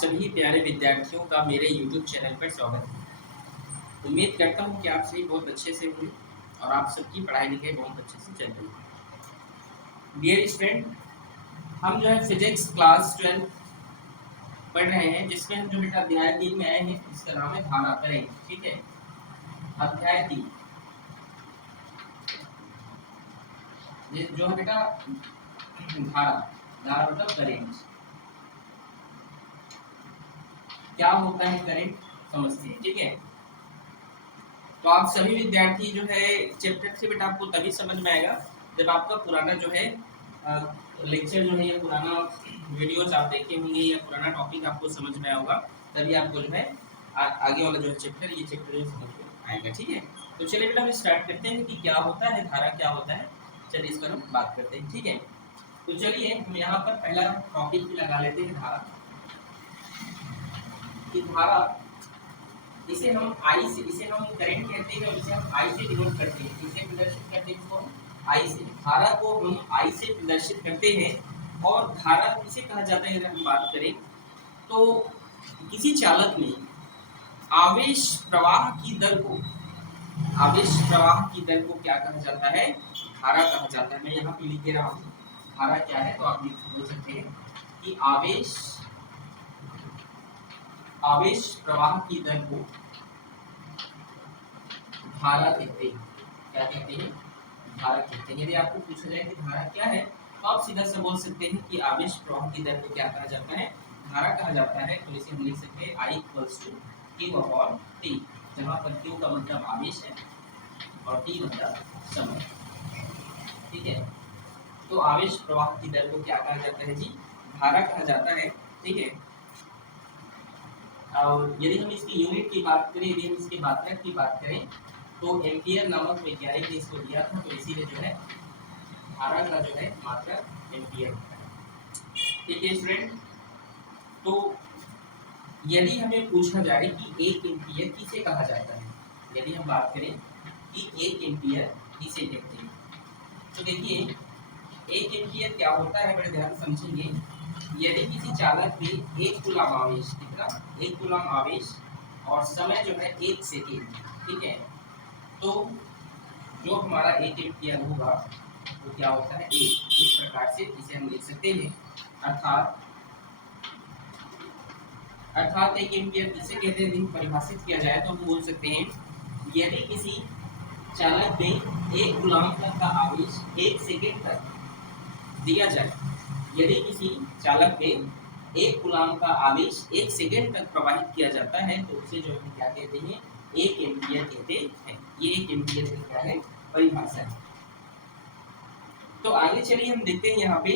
सभी प्यारे विद्यार्थियों का मेरे YouTube चैनल पर स्वागत है। उम्मीद करता हूँ कि आप सभी बहुत अच्छे से होंगे और आप सबकी पढ़ाई लिखाई बहुत अच्छे से चल रही है। डियर स्टूडेंट, हम जो है फिजिक्स क्लास 12 पढ़ रहे हैं, जिसमें हम जो बेटा अध्याय 3 में आए हैं, इसका नाम है धारा करेंट। ठीक है, अध्याय 3 जो है बेटा धारा धारा मतलब करेंट। क्या होता है करंट, समझते हैं। ठीक है, तो आप सभी विद्यार्थी जो है चैप्टर 3 बेटा आपको तभी समझ में आएगा जब आपका पुराना जो है लेक्चर जो है या पुराना वीडियोस आप देखे होंगे या पुराना टॉपिक आपको समझ में आया होगा, तभी आपको जो है आगे वाला जो है चैप्टर ये चैप्टर जो समझ में आएगा। ठीक है, तो चलिए बेटा हम स्टार्ट करते हैं कि क्या होता है धारा, क्या होता है। चलिए इस पर हम बात करते हैं। ठीक है, तो चलिए हम यहाँ पर पहला टॉपिक भी लगा लेते हैं धारा। कि धारा इसे हम आई से, इसे हम करंट कहते हैं और इसे हम आई से डिनोट करते हैं। इसे प्रदर्शित करते हैं इसको आई से। धारा को हम आई से प्रदर्शित करते हैं। और धारा किसे कहा जाता है, अगर हम बात करें तो किसी चालक में आवेश प्रवाह की दर को, आवेश प्रवाह की दर को क्या कहा जाता है, धारा कहा जाता है। मैं यहाँ पे लिख दे रहा हूँ धारा क्या है, तो आप बोल सकते हैं कि आवेश प्रवाह की दर को धारा कहते हैं। क्या कहते हैं, धारा कहते हैं। यदि आपको पूछा जाए कि धारा क्या है, तो आप सीधा से बोल सकते हैं कि आवेश प्रवाह की दर को क्या कहा जाता है, धारा कहा जाता है। तो इसे हम लिख सकते हैं I = Q/T, जहाँ पर Q का मतलब आवेश है और T मतलब समय। ठीक है, तो आवेश प्रवाह की दर को क्या कहा जाता है जी, धारा कहा जाता है। ठीक है, और यदि हम इसकी यूनिट की बात करें, यदि हम इसके मात्रक की बात करें, तो एम्पियर नामक वैज्ञानिक ने इसको दिया था, तो इसीलिए जो है धारा का जो है मात्रक एम्पियर होता है। ठीक है स्टूडेंट, तो यदि हमें पूछा जाए कि एक एम्पियर किसे कहा जाता है, यदि हम बात करें कि एक एम्पियर किसे कहते हैं, तो देखिए एक एम्पियर क्या होता है, बड़े ध्यान समझेंगे। यदि किसी चालक में एक कूलम आवेश, कितना, एक कूलम आवेश और समय जो है 1 सेकेंड, ठीक है, तो जो हमारा एक एम्पियर होगा वो क्या होता है, एक। इस प्रकार से इसे हम लिख सकते हैं। अर्थात एक एम्पियर किसे कहते हैं, परिभाषित किया जाए तो हम बोल सकते हैं यदि किसी चालक में एक कूलम का आवेश 1 सेकेंड तक दिया जाए, यदि किसी चालक में एक कूलम का आवेश 1 सेकेंड तक प्रवाहित किया जाता है, तो उसे जो हम क्या कहते हैं, एक एम्पियर कहते हैं। ये एक एम्पियर की क्या है, परिभाषा है। तो आगे चलिए हम देखते हैं यहाँ पे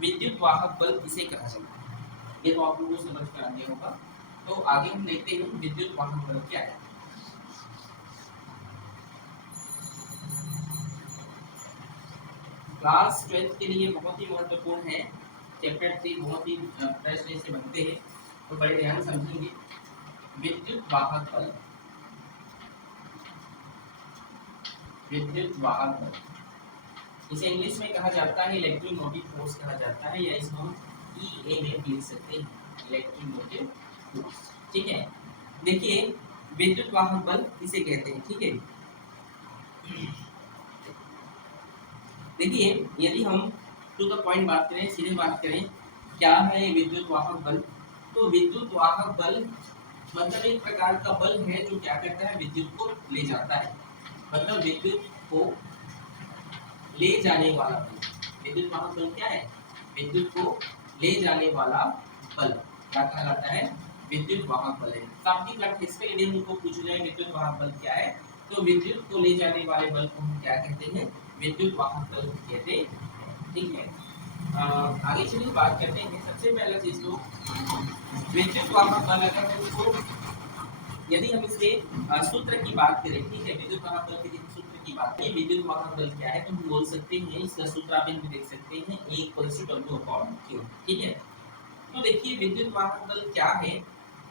विद्युत वाहक बल किसे कहा जाता है, ये तो आप लोगों को समझ में आ गया होगा। तो आगे हम देखते हैं विद्युत वाहक बल क्या है। क्लास 12 के लिए बहुत ही महत्वपूर्ण है, चैप्टर 3 बहुत ही प्रश्न से बनते हैं, तो बड़े ध्यान समझेंगे। विद्युत वाहक बल, विद्युत वाहक बल इसे इंग्लिश में कहा जाता है इलेक्ट्रोमोटिव फोर्स कहा जाता है, या इसको हम EMF लिख सकते हैं, इलेक्ट्रोमोटिव फोर्स। ठीक है, देखिए विद्युत वाहक बल किसे कहते हैं। ठीक है, देखिए यदि हम टू द पॉइंट बात करें, सीधे बात करें, क्या है विद्युत वाहक बल, तो विद्युत वाहक बल मतलब एक प्रकार का बल है जो क्या करता है, विद्युत को ले जाता है। मतलब विद्युत को ले जाने वाला बल, विद्युत वाहक बल क्या है, विद्युत को ले जाने वाला बल क्या कहा जाता है, विद्युत वाहक बल है। शाब्दिक अर्थ इसका यदि हमको पूछा जाए विद्युत वाहक बल क्या है, तो विद्युत को ले जाने वाले बल को हम क्या कहते हैं, विद्युत वाहक बल कहते हैं। ठीक है, आगे चलिए बात करते हैं। सबसे पहला चीज तो विद्युत वाहक बल, अगर उसको यदि हम इसके सूत्र की बात करें, ठीक है, विद्युत वाहक बल के सूत्र की बात करें, विद्युत वाहक बल क्या है, तो हम बोल सकते हैं, इसका सूत्र आप इनमें देख सकते हैं, E=W/Q। ठीक है, तो देखिए विद्युत वाहक बल क्या है,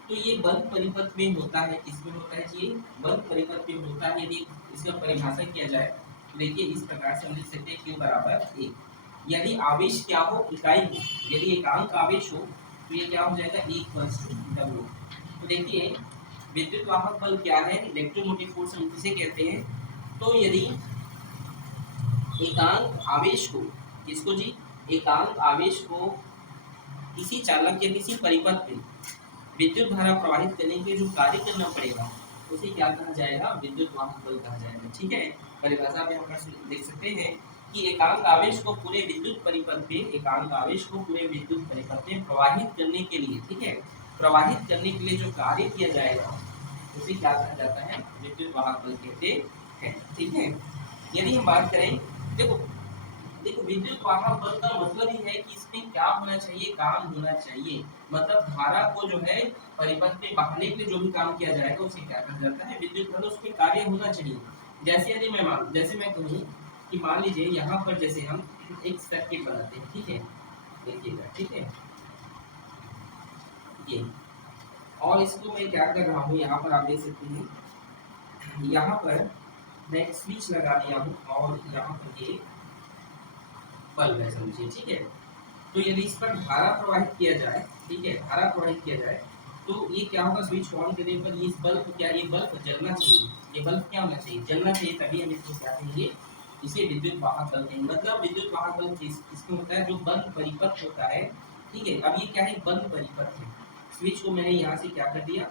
तो ये बल परिपथ में होता है। किसमें होता है जी, बल परिपथ में होता है। यदि इसका परिभाषा किया जाए तो देखिए इस प्रकार से हम लिख सकते हैं Q = 1। यदि आवेश क्या हो, इकाई हो, यदि एकांक आवेश हो तो ये क्या हो जाएगा E इक्वल्स टू W। तो देखिए विद्युत वाहक बल क्या है, इलेक्ट्रोमोटिव फोर्स हम किसे कहते हैं। तो यदि एकांक आवेश को, किसको जी, एकांक आवेश को किसी चालक या किसी परिपथ में विद्युत धारा प्रवाहित करने के लिए जो कार्य करना पड़ेगा उसे क्या कहा जाएगा, विद्युत वाहक बल कहा जाएगा। ठीक है, परिभाषा में हम देख सकते हैं कि एकांक आवेश को पूरे विद्युत परिपथ पे, एकांक आवेश को पूरे विद्युत परिपथ में प्रवाहित करने के लिए, ठीक है, प्रवाहित करने के लिए जो कार्य किया जाएगा उसे क्या कहा जाता है, विद्युत वाहक बल कहते हैं। ठीक है, यदि हम बात करें, देखो देखो विद्युत वाहक बल का मतलब ही है कि इसमें क्या होना चाहिए, काम होना चाहिए। मतलब धारा को जो है परिपथ में बहाने के लिए जो भी काम किया जाएगा उसे क्या कहा जाता है, विद्युत बल, उसमें कार्य होना चाहिए। जैसे यदि मैं कहूँ कि मान लीजिए यहाँ पर जैसे हम एक सर्किट बनाते हैं, ठीक है, देखिएगा, ठीक है, ये, और इसको मैं क्या कर रहा हूँ, यहाँ पर आप देख सकते हैं, यहाँ पर मैं एक स्विच लगा दिया हूँ और यहाँ पर ये बल्ब है समझिए। ठीक है, तो यदि इस पर धारा प्रवाहित किया जाए, ठीक है, धारा प्रवाहित किया जाए तो ये क्या होगा, स्विच ऑन करने पर इस बल्ब क्या, ये बल्ब जलना चाहिए, ये बल्ब क्या होना चाहिए, जलना चाहिए, तभी हम इसको क्या कहेंगे, इसे विद्युत वाहक बल कहेंगे। मतलब विद्युत वाहक बल किसमें होता है, जो बंद परिपथ होता है। ठीक है, अब ये क्या है, बंद परिपथ है, स्विच को मैंने यहाँ से क्या कर दिया,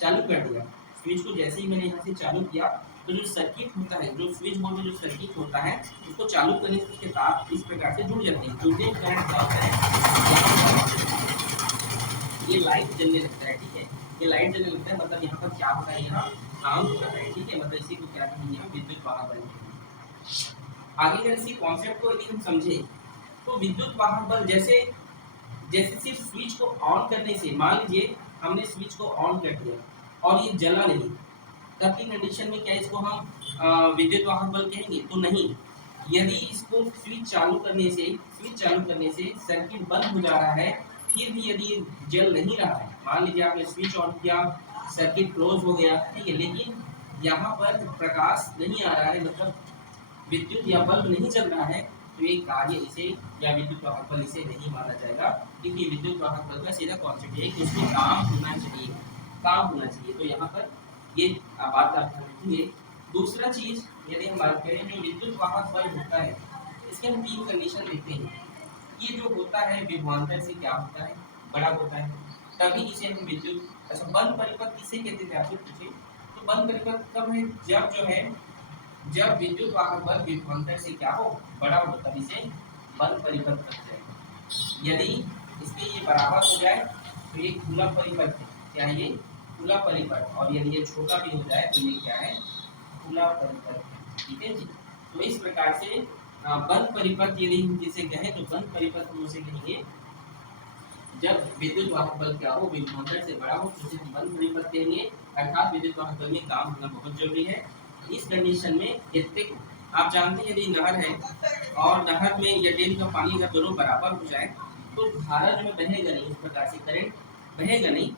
चालू कर दिया, स्विच को जैसे ही मैंने यहाँ से चालू किया तो जो सर्किट होता है, जो स्विच बोर्ड में जो सर्किट होता है उसको चालू करने से उसके तार इस प्रकार से जुड़ जाते हैं, जुड़ने के कारण क्या होता है, ये लाइट जलने लगता है। ठीक है, ये लाइट जलने लगता है, मतलब यहाँ पर क्या होता है, यहाँ काम होता है। ठीक है, मतलब इसी को क्या कहेंगे हम, विद्युत वाहक बल कहेंगे। आगे अगर इसी कॉन्सेप्ट को यदि हम समझे तो विद्युत वाहक बल जैसे जैसे सिर्फ स्विच को ऑन करने से, मान लीजिए हमने स्विच को ऑन कर दिया और ये जला नहीं, तब की कंडीशन में क्या इसको हम विद्युत वाहक बल कहेंगे, तो नहीं। यदि इसको स्विच चालू करने से सर्किट बंद हो जा रहा है, फिर भी यदि ये जल नहीं रहा है, मान लीजिए आपने स्विच ऑन किया, सर्किट क्लोज हो गया, ठीक है, लेकिन यहाँ पर प्रकाश नहीं आ रहा है, मतलब विद्युत या बल्ब नहीं चल रहा है, तो ये कार्य इसे या विद्युत वाहक बल इसे नहीं माना जाएगा, क्योंकि विद्युत वाहक बल का सीधा कॉन्सेप्ट है कि उसमें काम होना चाहिए, काम होना चाहिए। तो यहाँ पर ये बात आप ध्यान रखिए। दूसरा चीज यदि हम बात करें, जो विद्युत वाहक बल होता है इसके हम तीन कंडीशन देखते हैं। ये जो होता है विभवांतर से क्या होता है, बड़ा होता है, तभी इसे हम विद्युत, अच्छा बंद परिपथ किसे कहते थे आपसे पूछे, तो बंद परिपथ कब है, जब जो है, जब विद्युत वाहक बल विभवांतर से क्या हो, बड़ा हो, तब इसे बंद परिपथ कहते हैं। यदि इसके ये बराबर हो जाए तो ये खुला परिपथ है, क्या है ये, खुला परिपथ, और यदि ये छोटा भी हो जाए तो ये क्या है, खुला परिपथ है। ठीक है जी, तो इस प्रकार से बंद परिपथ यदि हम जिसे कहें तो बंद परिपथ हम उसे कहेंगे जब विद्युत वाहक बल क्या हो, विभवांतर से बड़ा हो, तो उसे हम बंद परिपथ कहेंगे, अर्थात विद्युत वाहक बल में काम होना बहुत जरूरी है। इस कंडीशन में यदि आप जानते हैं यदि नहर है और नहर में या डैम का पानी अगर दोनों बराबर हो जाए तो धारा जो है बहेगा नहीं, उस प्रकार से करंट बहेगा नहीं।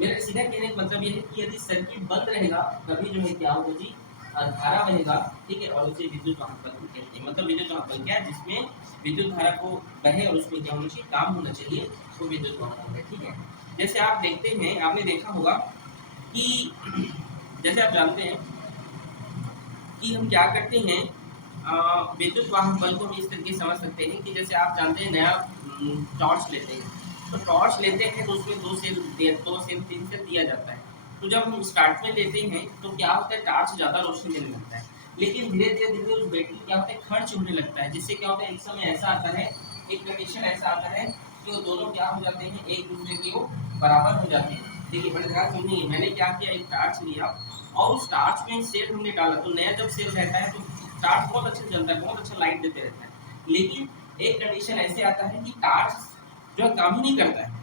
मेरा सीधा कहने का मतलब ये है कि यदि सर्किट बंद रहेगा तभी जो है क्या होगा जी, धारा बहेगा। ठीक है, और उसे विद्युत वाहक बल कहते हैं। मतलब विद्युत वाहक बल क्या है, जिसमें विद्युत धारा को बहे और उसमें क्या होना चाहिए, काम होना चाहिए, वो विद्युत वाहक बल है। ठीक है, जैसे आप देखते हैं, आपने देखा होगा कि जैसे आप जानते हैं कि हम क्या करते हैं, विद्युत वाहक बल को हम इस तरीके से समझ सकते हैं कि जैसे आप जानते हैं नया टॉर्च लेते हैं, तो टॉर्च लेते हैं तो उसमें दो सेल 3 सेल दिया जाता है। तो जब हम स्टार्ट में लेते हैं तो क्या होता है, टॉर्च ज़्यादा रोशनी देने लगता है, लेकिन धीरे धीरे उस बैटरी क्या होता है, खर्च होने लगता है, जिससे क्या होता है, एक समय ऐसा आता है, एक कंडीशन ऐसा आता है कि वो दोनों क्या हो जाते हैं, एक दूसरे के वो बराबर हो जाते हैं। देखिए बड़े ध्यान सुनिए, मैंने क्या किया, एक टॉर्च लिया और उस टॉर्च में सेल हमने डाला, तो नया जब सेल रहता है तो टॉर्च बहुत अच्छा जलता है, बहुत अच्छा लाइट देते रहता है। लेकिन एक कंडीशन ऐसे आता है कि टॉर्च जो है काम ही नहीं करता है,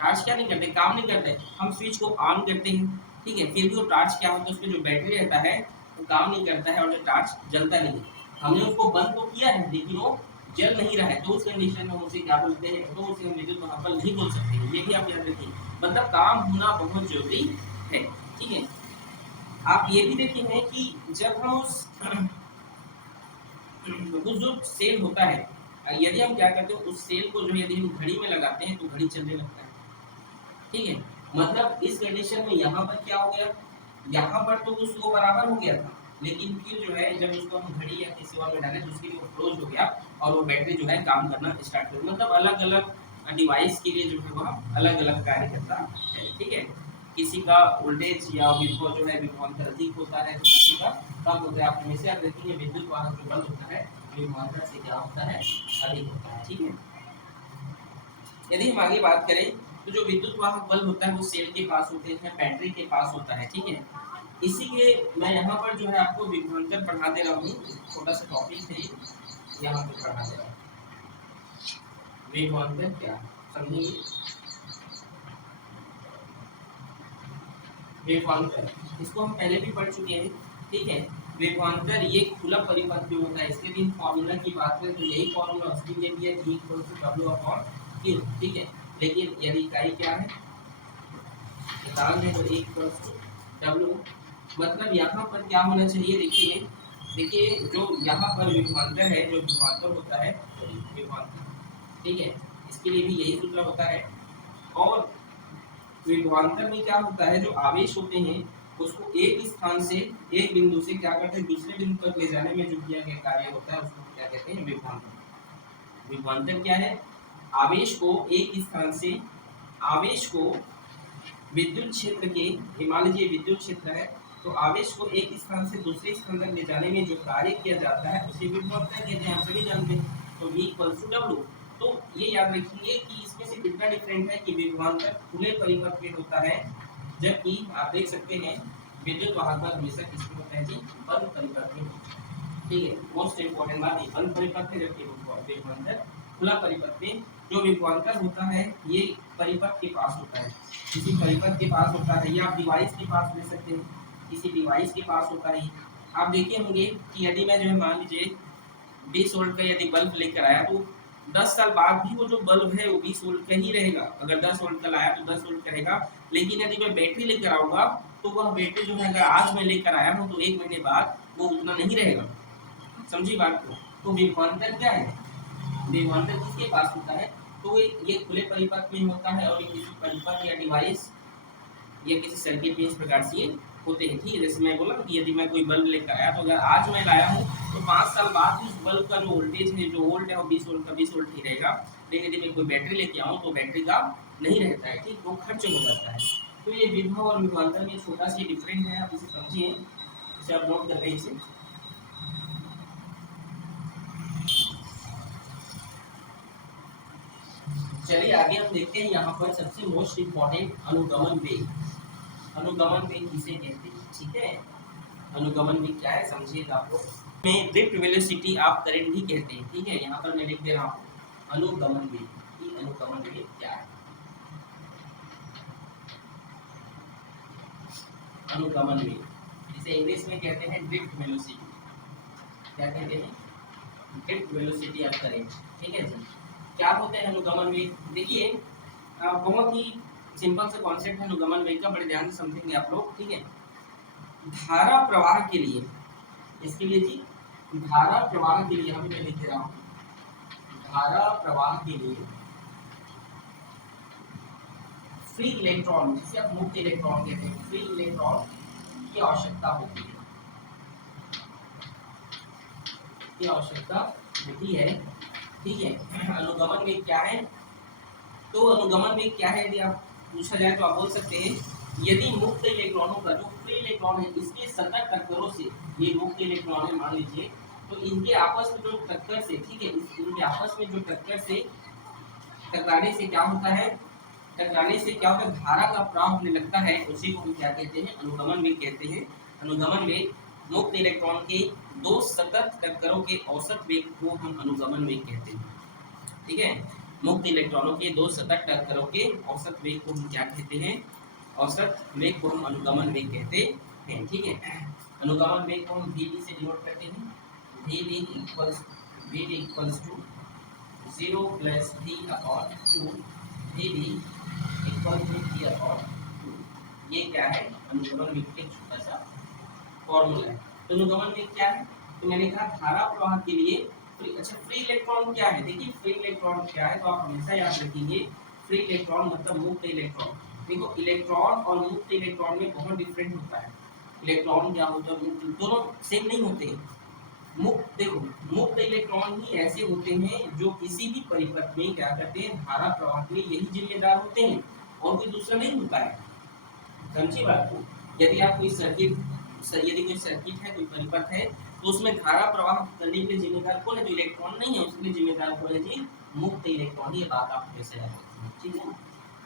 टॉर्च क्या नहीं करते, काम नहीं करते। हम स्विच को ऑन करते हैं, ठीक है, फिर भी वो टॉर्च क्या होता है, उसमें जो बैटरी रहता है वो काम नहीं करता है और जो टॉर्च जलता नहीं है। हमने उसको बंद तो किया है लेकिन वो जल नहीं रहा है, तो उस कंडीशन में हम उसे क्या बोलते हैं, तो उसे हम विद्युत वाहक बल नहीं बोल सकते हैं। ये भी आप याद रखिए, मतलब काम होना बहुत जरूरी है। ठीक है, आप ये भी देखे हैं कि जब हम उस जो सेल होता है, यदि हम क्या करते हैं उस सेल को जो है यदि हम घड़ी में लगाते हैं तो घड़ी चलने लगता है, ठीक है। मतलब इस कंडीशन में यहाँ पर क्या हो गया, यहाँ पर तो उस वो बराबर हो गया था, लेकिन फिर जो है जब उसको हम घड़ी या किसी और में डाले तो उसके लिए वो क्लोज हो गया और वो बैटरी जो है काम करना स्टार्ट कर, मतलब अलग अलग डिवाइस के लिए जो है वह अलग अलग कार्य करता है, ठीक है। किसी का वोल्टेज या विभव जो है विभवांतर अधिक होता है तो किसी का कम होता है। आप हमेशा याद रखिए विद्युत वाहक जो बल होता है विभवांतर से क्या होता है, अधिक होता है, ठीक है। यदि हम आगे बात करें तो जो विद्युत वाहक बल होता है वो सेल के पास होते हैं, बैटरी के पास होता है, ठीक है। इसीलिए मैं यहाँ पर जो है आपको विभवांतर पढ़ा दे रहा हूँ, छोटा सा टॉपिक है यहाँ पे पढ़ा दे रहा हूँ। विभवांतर क्या समझेंगे, विभवांतर इसको हम पहले भी पढ़ चुके हैं, ठीक है। विभवांतर ये खुला परिपथ में होता है, इसके लिए फॉर्मूला की बात करें तो यही फॉर्मूला उसके लिए भी है, E = W/Q, ठीक है। लेकिन यदि इकाई क्या है निकाल है तो E = W, मतलब यहाँ पर क्या होना चाहिए, देखिए देखिए जो यहाँ पर विभवांतर है, जो विभवांतर होता है विभवांतर, ठीक है, इसके लिए भी यही सूत्र होता है। और विभवांतर में क्या होता है, जो आवेश होते हैं उसको एक स्थान से एक बिंदु से क्या करते हैं दूसरे बिंदु तक ले जाने में जो किया गया कार्य होता है उसको क्या कहते हैं, विभवांतर। विभवांतर क्या है, आवेश को एक स्थान से, आवेश को विद्युत क्षेत्र के, मान लीजिए विद्युत क्षेत्र है तो आवेश को एक स्थान से दूसरे स्थान तक ले जाने में जो कार्य किया जाता है उसे विभवांतर कहते हैं, हम सभी जानते हैं। तो V = W। तो ये याद रखिए कि इसमें से कितना डिफरेंट है कि विभवांतर खुले परिपथ में होता है, जबकि आप देख सकते हैं विद्युत वाहक बल हमेशा किसमें होता है जी, बंद परिपथ में होता है, ठीक है। मोस्ट इंपोर्टेंट बात ये बंद परिपथ में, जबकि विभवांतर खुला परिपथ में। जो विभवांतर होता है ये परिपथ के पास होता है, किसी परिपथ के पास होता है, या आप डिवाइस के पास ले सकते हैं, किसी डिवाइस के पास होता है। आप देखे होंगे कि यदि मैं जो है मान लीजिए 20 वोल्ट का यदि बल्ब लेकर आया तो 10 साल बाद भी वो जो बल्ब है वो 20 वोल्ट का ही रहेगा। अगर 10 वोल्ट का लाया तो 10 वोल्ट का रहेगा, लेकिन यदि मैं बैटरी लेकर आऊंगा तो वह बैटरी जो है अगर आज मैं लेकर आया हूँ तो 1 महीने बाद वो उतना नहीं रहेगा, समझिए बात को। तो विभवांतर क्या है, विभवांतर किसके पास होता है, तो ये खुले परिपथ में होता है और किसी परिपथ या डिवाइस या किसी सर्किट में इस प्रकार से होते हैं, ठीक है। जैसे मैं बोला कि यदि मैं कोई बल्ब लेकर आया तो अगर आज मैं लाया हूँ तो 5 साल बाद उस बल्ब का जो वोल्टेज है, जो वोल्ट है वो 20 वोल्ट का 20 वोल्ट ही रहेगा। लेकिन यदि मैं कोई बैटरी लेके आऊँ तो बैटरी का नहीं रहता है, ठीक, वो खर्च हो जाता है। तो ये विभव और विभवांतर में छोटा सा डिफरेंट है, आप इसे समझिए, इसे आप नोट कर रहे इसे। चलिए आगे हम देखते हैं यहाँ पर सबसे मोस्ट इम्पोर्टेंट अनुगमन वेग। अनुगमन वेग किसे कहते हैं, ठीक है। अनुगमन वेग क्या है समझिएगा आप लोग, में ड्रिफ्ट वेलोसिटी आप करंट भी कहते हैं, ठीक है। यहाँ पर मैं लिख दे रहा हूँ अनुगमन वेग, कि अनुगमन वेग क्या है। अनुगमन वेग जिसे इंग्लिश में कहते हैं ड्रिफ्ट वेलोसिटी, क्या कहते हैं, ड्रिफ्ट वेलोसिटी ऑफ करंट, ठीक है जी। क्या होते हैं अनुगमन वेग, देखिए बहुत ही सिंपल सा कॉन्सेप्ट है अनुगमन वेग का, बड़े ध्यान से समझेंगे आप लोग, ठीक है। धारा प्रवाह के लिए, इसके लिए जी धारा प्रवाह के लिए, हम मैं लिख रहा हूँ धारा प्रवाह के लिए फ्री इलेक्ट्रॉन, जिसे आप मुक्त इलेक्ट्रॉन कहते हैं, फ्री इलेक्ट्रॉन की आवश्यकता होती है, की आवश्यकता होती है, ठीक है। अनुगमन वेग क्या है, तो अनुगमन वेग क्या है, यदि आप पूछा जाए तो आप बोल सकते हैं यदि मुक्त इलेक्ट्रॉनों का जो फ्री इलेक्ट्रॉन है इसके सतत टक्करों से, ये मुक्त इलेक्ट्रॉन है मान लीजिए, तो इनके आपस में जो टक्कर से, ठीक है, इनके आपस में जो टक्कर से टकराने से क्या होता है, टकराने से क्या होता है धारा का प्रवाह होने लगता है, उसी को हम क्या कहते हैं, अनुगमन वेग कहते हैं। अनुगमन वेग मुक्त इलेक्ट्रॉन के दो सतत टक्करों के औसत वेग को हम अनुगमन वेग कहते हैं, ठीक है। मुक्त इलेक्ट्रॉनों के दो सतत टक्करों के औसत वेग को हम क्या कहते हैं, औसत वेग को हम अनुगमन वेग कहते हैं, ठीक है। अनुगमन वेग को हम Vd से डिनोट करते हैं, Vd equals to 0 + v/2, Vd equal to v/2। ये क्या है, अनुगमन वेग का छोटा सा फॉर्मूला है। तो अनुगमन वेग क्या है, तो मैंने कहा धारा प्रवाह के लिए अच्छा फ्री इलेक्ट्रॉन क्या है, देखिए फ्री इलेक्ट्रॉन क्या है तो आप हमेशा याद रखिए, फ्री इलेक्ट्रॉन मतलब मुक्त इलेक्ट्रॉन। देखो इलेक्ट्रॉन और मुक्त इलेक्ट्रॉन में बहुत डिफरेंट होता है। इलेक्ट्रॉन क्या होता है, मुक्त, दोनों सेम नहीं होते हैं। मुक्त देखो, मुक्त इलेक्ट्रॉन ही ऐसे होते हैं जो किसी भी परिपथ में क्या करते हैं, धारा प्रवाह के लिए यही जिम्मेदार होते हैं और कोई दूसरा नहीं होता है। समझी बात को। यदि आप कोई सर्किट, यदि कोई सर्किट है, कोई परिपथ है, तो उसमें धारा प्रवाह करने के लिए जिम्मेदार कौन है, तो इलेक्ट्रॉन नहीं है, उसके लिए जिम्मेदार कौन है जी, मुक्त इलेक्ट्रॉन। ये बात आप हमेशा याद रखिए, ठीक है।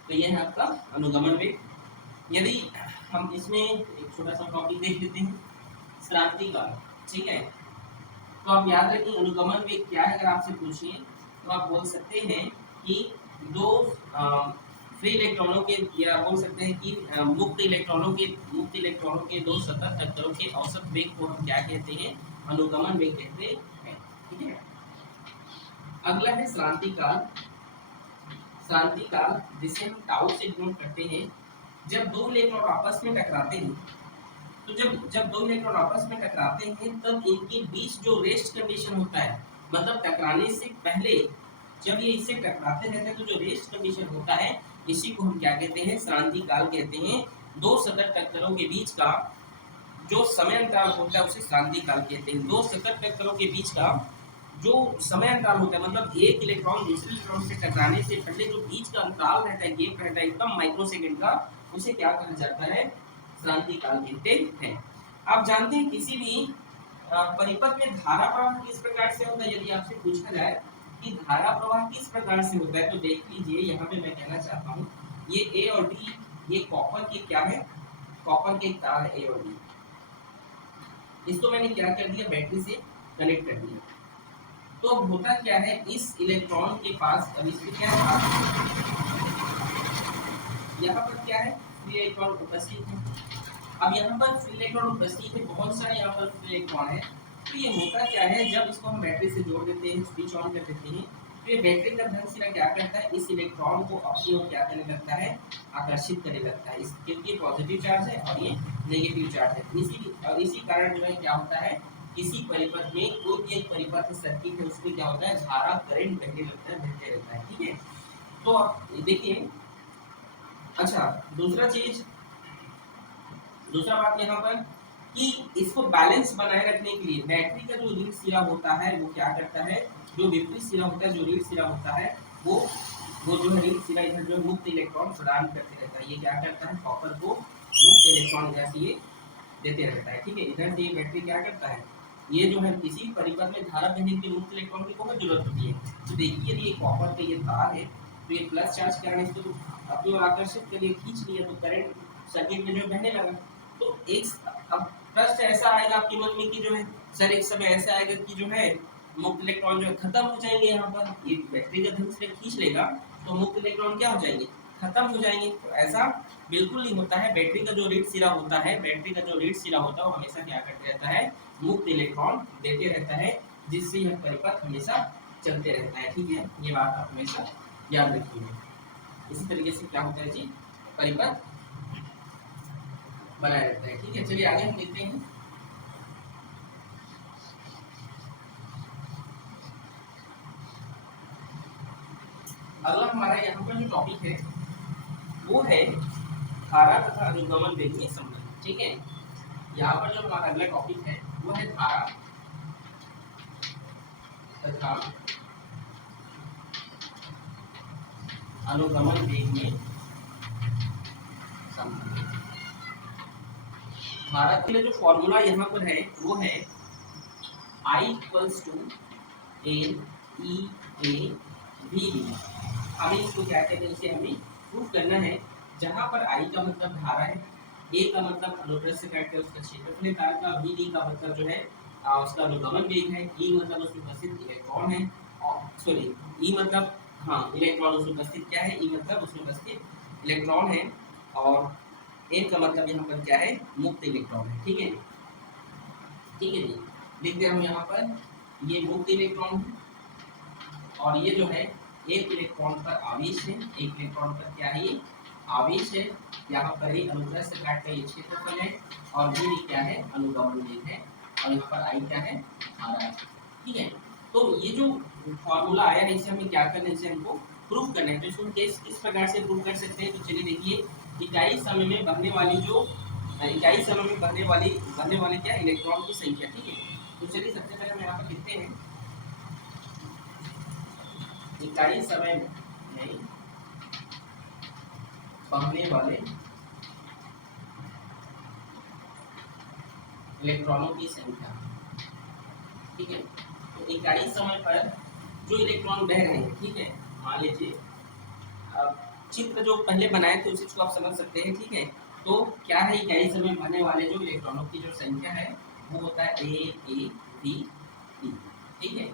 तो यह है आपका अनुगमन वेग। यदि हम इसमें एक छोटा सा टॉपिक देख लेते हैं, क्रांति काल, ठीक है। तो आप याद रखिए अनुगमन वेग क्या है, अगर आपसे पूछिए तो आप बोल सकते हैं कि दो फ्री इलेक्ट्रॉनों के, या बोल सकते हैं कि मुक्त इलेक्ट्रॉनों के दो सतत टक्करों के औसत वेग को हम क्या कहते हैं, अनुगमन वेग कहते हैं, ठीक है। अगला है क्रांति काल। क्रांति काल जिसे हम टाउ से डिनोट करते हैं, जब दो इलेक्ट्रॉन आपस में टकराते हैं, तो जब दो इलेक्ट्रॉन आपस में टकराते हैं तब इनके बीच जो रेस्ट कंडीशन होता है, मतलब टकराने से पहले जब ये इससे टकराते रहते हैं तो जो रेस्ट कंडीशन होता है, इसी को हम क्या कहते हैं, क्रांति काल कहते हैं। दो सतत टक्करों के बीच का जो समय अंतराल होता है उसे क्रांति काल कहते हैं। दो सतत टक्करों के बीच का जो समय अंतराल होता है, मतलब एक इलेक्ट्रॉन दूसरे इलेक्ट्रॉन से टकराने से पहले जो बीच का अंतराल रहता है, गैप रहता है एकदम माइक्रोसेकंड का, उसे क्या कहा जाता है, क्रांति काल कहते हैं। आप जानते हैं किसी भी परिपथ में धारा प्रवाह किस प्रकार से होता है, यदि आपसे पूछा जाए कि धारा प्रवाह किस प्रकार से होता है, तो देख लीजिए यहाँ पे मैं कहना चाहता हूँ, ये ए और डी, ये कॉपर के क्या है, कॉपर के तार है ए और डी। इसको मैंने क्या कर दिया, बैटरी से कनेक्ट कर दिया। तो होता क्या है, इस इलेक्ट्रॉन के पास, अब इसमें क्या है, यहाँ पर क्या है, फ्री इलेक्ट्रॉन उपस्थित है। अब यहाँ पर फ्री इलेक्ट्रॉन उपस्थित है, बहुत सारे यहाँ पर फ्री इलेक्ट्रॉन है। तो ये होता क्या है, जब इसको हम बैटरी से जोड़ देते हैं, स्विच ऑन कर देते हैं, तो ये बैटरी का धन सिरा क्या करता है, इस इलेक्ट्रॉन को अपनी ओर क्या करने लगता है, आकर्षित करने लगता है। क्योंकि पॉजिटिव चार्ज है और ये नेगेटिव चार्ज है, इसी कारण जो है क्या होता है, किसी परिपथ में, कोई भी एक परिपथ सर्किट है, उसमें क्या होता है, धारा करंट बहने लगता है, बहते रहता है, ठीक है। तो आप देखिए, अच्छा दूसरा बात यहाँ पर कि इसको बैलेंस बनाए रखने के लिए बैटरी का जो रीड सिरा होता है वो क्या करता है, जो विपरीत सिरा होता है, जो रीड सिरा होता है, वो जो है रीड सिरा इधर जो मुक्त इलेक्ट्रॉन प्रदान करते रहता है। ये क्या करता है, कॉपर को मुक्त इलेक्ट्रॉन इधर से ये देते रहता है, ठीक है। इधर से ये बैटरी क्या करता है, ये जो है किसी परिपथ में धारा बहने के लिए मुक्त इलेक्ट्रॉन की बहुत जरूरत होती है। तो देखिए यदि ये कॉपर का ये तार है, तो ये प्लस चार्ज के कारण इसको तो अपनी ओर आकर्षित के लिए खींच लिया, तो करंट सर्किट में जो बहने लगा। तो एक अब प्रश्न ऐसा आएगा आपके मन में कि जो है सर, एक समय ऐसा आएगा कि जो है मुक्त इलेक्ट्रॉन जो है खत्म हो जाएंगे, यहाँ पर ये बैटरी का धन से खींच लेगा तो मुक्त इलेक्ट्रॉन क्या हो जाएंगे, खत्म हो जाएंगे। तो ऐसा बिल्कुल नहीं होता है। बैटरी का जो रीड सिरा होता है, वो हमेशा क्या करते रहता है, मुक्त इलेक्ट्रॉन देते रहता है, जिससे यह परिपथ हमेशा चलते रहता है, ठीक है। ये बात आप हमेशा याद रखिए। इसी तरीके से क्या होता है जी, परिपथ बनाया रहता है, ठीक है। चलिए आगे हम देखते हैं। अगला हमारा यहाँ पर जो टॉपिक है वो है धारा तथा अनुगमन वेग में संबंध, ठीक है। यहाँ पर जो हमारा अगला टॉपिक है वो है धारा तथा अनुगमन वेग में संबंध। धारा के लिए जो फॉर्मूला यहाँ पर है वो है I equals to N E A V D. हमें इसको क्या कहते हैं, इसे हमें प्रूफ करना है। जहाँ पर I का मतलब धारा है, A का मतलब अनुप्रस्थ काट के उसका क्षेत्रफल है तार का, VD का मतलब जो है उसका अनुगमन वेग है, E मतलब उसमें उपस्थित इलेक्ट्रॉन है, और सॉरी E मतलब हाँ इलेक्ट्रॉन उसमें उपस्थित क्या है, E मतलब उसमें उपस्थित इलेक्ट्रॉन है, और N का मतलब यहाँ पर क्या है, मुक्त इलेक्ट्रॉन है, ठीक है। ठीक है जी, देखते हैं हम यहाँ पर ये मुक्त इलेक्ट्रॉन है, और ये जो है एक इलेक्ट्रॉन पर आवेश है, एक इलेक्ट्रॉन पर क्या है, ये आवेश है। यहाँ पर ये अनुप्रस्थ काट का ये क्षेत्रफल है, और V क्या है, अनुगमन वेग है, और यहाँ पर I क्या है, धारा है, ठीक है। तो ये जो फॉर्मूला आया है इसे हमें क्या करना है, इसे हमको प्रूफ करना है। तो इसको किस प्रकार से प्रूफ कर सकते हैं, तो चलिए देखिए, इकाई समय में बनने वाली जो इकाई समय में बनने वाले क्या इलेक्ट्रॉन की संख्या, ठीक है। तो चलिए सबसे पहले हम यहाँ पर लिखते हैं इकाई समय में बनने वाले इलेक्ट्रॉनों की संख्या, ठीक है। तो इकाई समय पर जो इलेक्ट्रॉन बह रहे हैं, ठीक है, मान लीजिए अब चित्र जो पहले बनाए थे उसी को आप समझ सकते हैं, ठीक है। तो क्या है, इकाई समय में बनने वाले जो इलेक्ट्रॉनों की जो संख्या है वो होता है ए बी टी, ठीक है।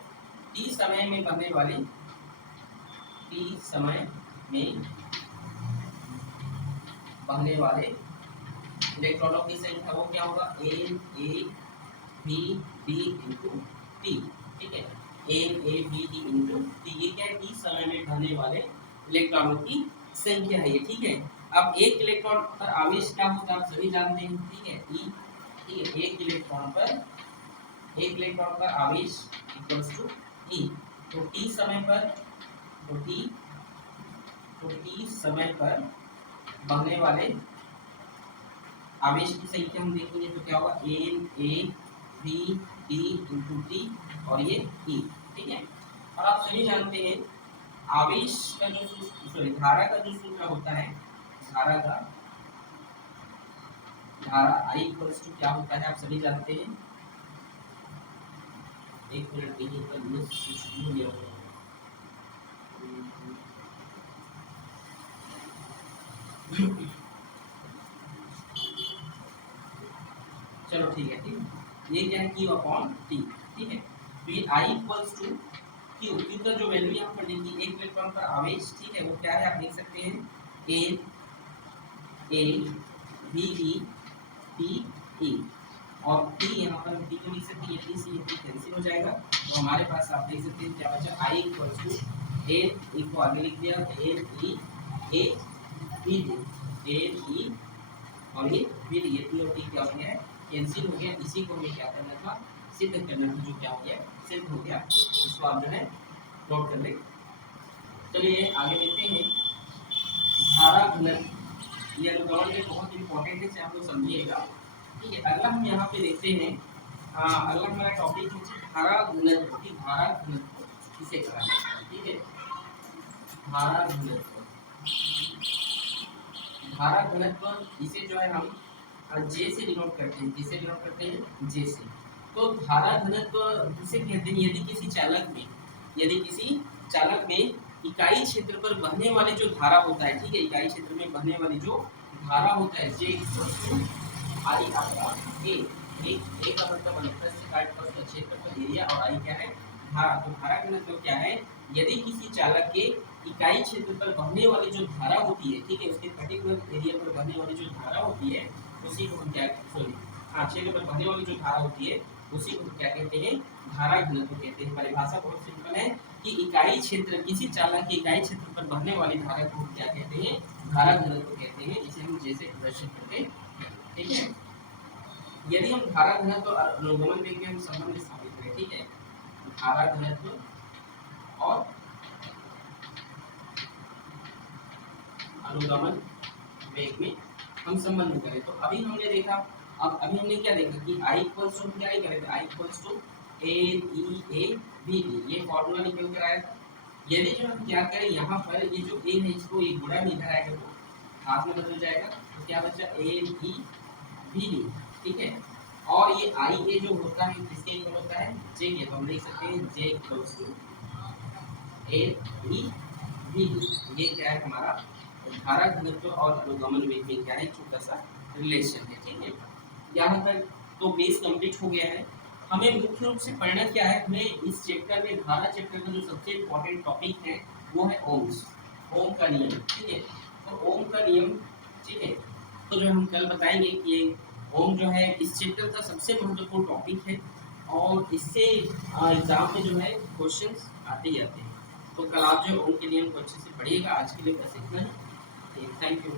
टी समय में बनने वाले इलेक्ट्रॉनों की संख्या वो क्या होगा, A B D into T, ठीक है। A B D into T, ये क्या है, टी समय में बनने वाले इलेक्ट्रॉनों की संख्या है ये, ठीक है। अब एक इलेक्ट्रॉन पर आवेश क्या होता है आप सभी जानते हैं, ठीक है, ई, ठीक है। एक इलेक्ट्रॉन पर आवेश इक्वल्स टू ई। तो टी समय पर बनने वाले आवेश की संख्या हम देखेंगे तो क्या होगा, A B D into T और ये ई, ठीक है। और आप सभी जानते हैं आवेश का जो धारा का जो सूत्र होता है, धारा आई इक्वल्स टू क्या होता है आप सभी जानते हैं। एक मिनट देखिए, तो भूल गया। चलो ठीक है, ठीक है, ये क्या है, Q अपॉन T, ठीक है। तो ये I इक्वल्स टू Q का जो वैल्यू यहाँ पर लिखी, एक इलेक्ट्रॉन पर आवेश, ठीक है, वो क्या है आप देख सकते हैं, A B E T E, और T यहाँ पर हम T को लिख सकते हैं, ये T से ये T कैंसिल हो जाएगा, तो हमारे पास आप देख सकते हैं क्या बचा, I इक्वल्स टू A को आगे लिख दिया, A B D और ये B D, ये T और T क्या हो गया है, कैंसिल हो गया। इसी को हमें क्या करना था, सिद्ध करना था, जो क्या हो गया, सिद्ध हो गया। इसको आप जो है नोट कर लें। चलिए आगे देखते हैं धारा घनत्व, ये अनुकरण में बहुत इंपॉर्टेंट है, इसे आप लोग समझिएगा, ठीक है। अगला हम यहाँ पे देखते हैं, अगला हमारा टॉपिक है धारा घनत्व की, धारा घनत्व किसे कहा जाता है, ठीक है। धारा घनत्व इसे जो है हम जे से डिनोट करते हैं, किसे डिनोट करते हैं, जे से। तो धारा घनत्व किसे कहते हैं, यदि किसी चालक में इकाई क्षेत्र पर बहने वाली जो धारा होता है, ठीक है, इकाई क्षेत्र में बहने वाली जो धारा होता है, जे इक्वल आई अपॉन ए, ए का मतलब अनुप्रस्थ से काट पर उसका क्षेत्रफल एरिया, और आई क्या है, धारा। तो धारा घनत्व क्या है, यदि किसी चालक के इकाई क्षेत्र पर बहने वाली जो धारा होती है, ठीक है, उसके पर्टिकुलर एरिया पर बहने वाली जो धारा होती है उसी को हम क्या, सॉरी हाँ, क्षेत्र पर बहने वाली जो धारा होती है उसी को क्या कहते हैं, धारा घनत्व कहते हैं। परिभाषा बहुत सिंपल है कि इकाई क्षेत्र, किसी चालक के इकाई क्षेत्र पर बहने वाली धारा को क्या कहते हैं, धारा घनत्व कहते हैं। इसे हम जैसे प्रदर्शित करते हैं, ठीक है। यदि हम धारा घनत्व और अनुगमन वेग में हम संबंध स्थापित करें, ठीक है, धारा घनत्व और अनुगमन वेग में हम संबंध करें, तो अभी हमने देखा, अभी हमने क्या देखा कि I इक्वल्स टू, क्या करें, I इक्वल्स टू A ये फॉर्मूला निकल कर आया था। यदि जो हम क्या करें, यहाँ पर ये जो A है इसको एक गुणा में इधर आएगा तो हाथ में बदल जाएगा, तो क्या बचा AEBD, ठीक है। और ये IA जो होता है किसके इक्वल होता है, J के, तो हम लिख सकते हैं J इक्वल्स टू AEBD। ये क्या है हमारा धारा घनत्व और अनुगमन वेग में क्या है, छोटा सा रिलेशन है, ठीक है। यहाँ तक तो बेस कंप्लीट हो गया है। हमें मुख्य रूप से पढ़ना क्या है, हमें इस चैप्टर में, धारा चैप्टर का जो सबसे इम्पोर्टेंट टॉपिक है वो है ओम का नियम, ठीक है। तो ओम का नियम, ठीक है, तो जो हम कल बताएंगे कि ओम जो है इस चैप्टर का सबसे महत्वपूर्ण टॉपिक है, और इससे एग्जाम में जो है क्वेश्चंस आते जाते हैं। तो कल आप जो ओम के नियम को अच्छे से पढ़िएगा। आज के लिए बस इतना ही, थैंक यू।